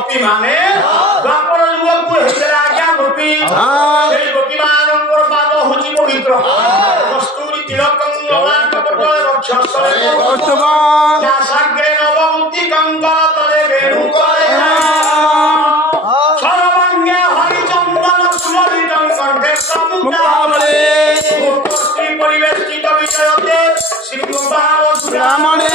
ଗୋପୀ ମାନେ ଦ୍ୱାପର ଯୁଗକୁ ହେଲେ ଆଜ୍ଞା ଗୋପୀ ସେଇ ଗୋପୀ ମାନଙ୍କର ପାଦ ହଉଛି ପବିତ୍ର କସ୍ତୁରୀ ତିଳକଂ ଲଲାଟ ପଟରେ ରକ୍ଷସ୍ଥଳେ ନାସାଗ୍ରେ ନବମୁକ୍ତି କଙ୍କର ତଳେ ବେଣୁ କରେ ସର୍ବାଙ୍গে ହରିଚନ୍ଦନ ସୁଲଲିତଂ କଣ୍ଠେ ସମୁଦ୍ରାବଳେ ଗୋପଶ୍ରୀ ପରିବେଷ୍ଟିତ ବିଜୟତେ ଶ୍ରୀ ଗୋପାଳ ସୁରାମଣେ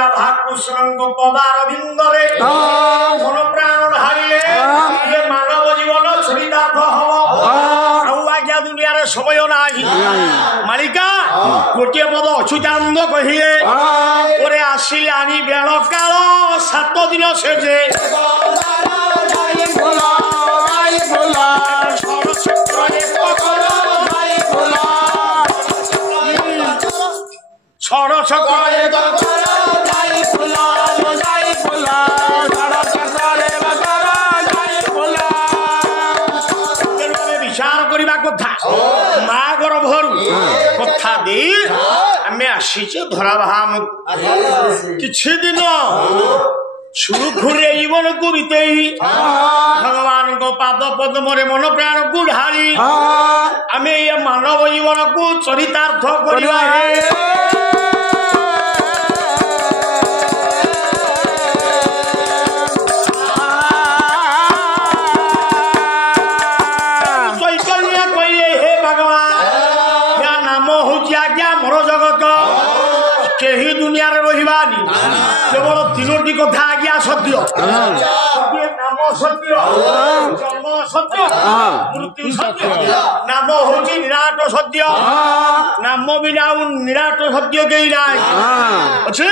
রাধাকৃষ্ণଙ୍କ পদারবিন্দরে মন প্রাণ ঢালিলে ইয়ে মানব জীবন চরিতার্থ হব ଆଉ ଆଜ୍ଞା ଦୁନିଆରେ ସମୟ ନାହିଁ ମାଳିକା ଗୋଟିଏ ପଦ ଅଚ୍ୟୁତାନନ୍ଦ କହିଲେ ପରେ ଆସିଲାଣି ବେଳ କାଳ 7 ଦିନ ସେ ଯେ ଛଡ଼ ଛକ মা গর্ভরু কথা দেই আমি আসিছে ধরাধাম কিছু দিন সুখুরে জীবনকু বিতেই ভগবানଙ୍କ পাদ পদ্মরে মন প্রাণকু ঢালি আমি এই মানব জীবনকু চরিতার্থ করিবা केही दुनिया रही केवल तीनोटी कथा आज्ञा सत्य नाम सत्य जन्म सत्य मृत्यु सत्य नाम हूँ निराट सत्य नाम बिना निराट सत्य कई ना अच्छे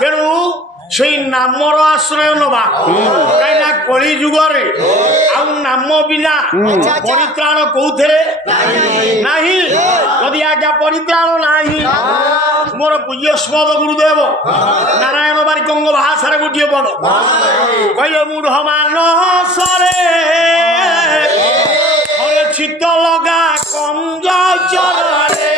तेणु से नामर आश्रय नवा कहीं कली जुगरे नाम बिना परित्राण कौथे नहीं यदि आज्ञा परित्राण नहीं मोर पूज्य स्मद गुरुदेव नारायण बारिकंग भाषा गोटे पद कहे मूढ़ मानसरे चित्त लगा कंज चरे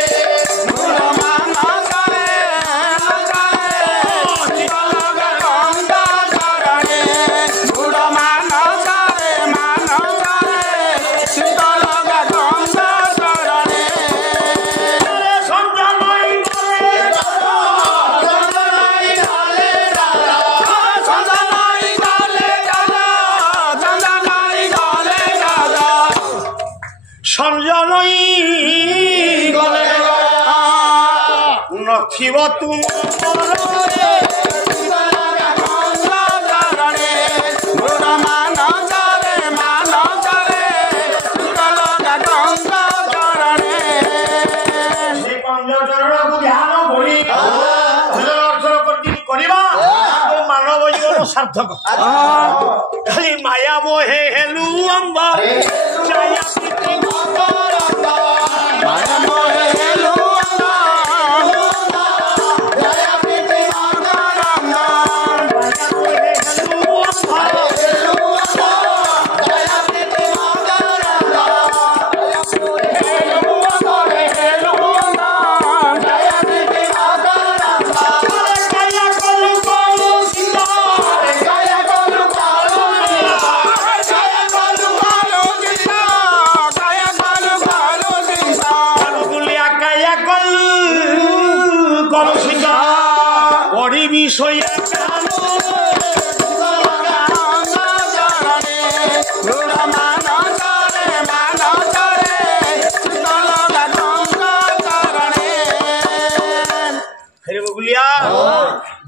नथिब तुम मानव जीवन सार्थक खाली माया मोहे हेलु अंब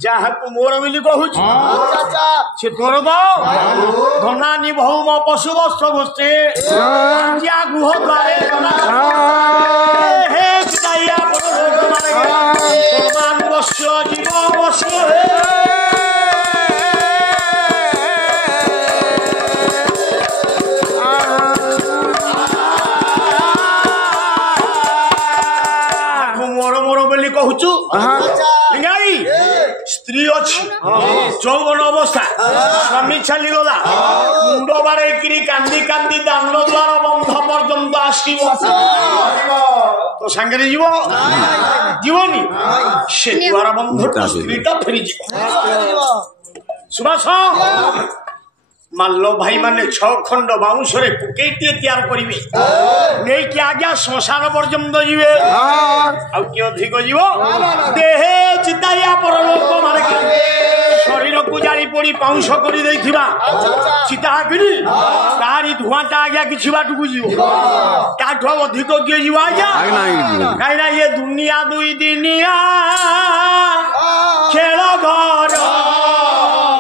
जहाँ मोर बोली कहूँ से तोर धनानी भौम पशु वस्त्र गोष्ठी गुह द्वारे जीव अवश्य मोर मोर बोली कहूँ स्त्री अच्छी যৌবন অবস্থা স্বামী ছাড়িগলা মুন্ড বাড়াইকি কান্দি কান্দি দাণ্ড দ্বার বন্ধ পর্যন্ত আসিব তো সাঙ্গে যাব জীবনী সে দ্বার বন্ধ স্ত্রীটা ফেরি যাব সুভাষ মাল্য ভাই মানে 6 খণ্ড বাউঁশরে পুকেইটিয়ে তৈয়ার করিবে নেই কি আজ্ঞা শ্মশান পর্যন্ত যাবে আর কি অধিক যাব দেহে চিতাইয়া পরলোক মানে শরীরকু জারি পড়ি পাউঁশ করে দেইথিবা চিতা কিনি তারি ধোঁয়াটা আজ্ঞা কিছু বাটুকু যাব তাঠু অধিক কিয়ে যাব আজ্ঞা কাই না এ দুনিয়া দুই দিনিয়া খেল ঘর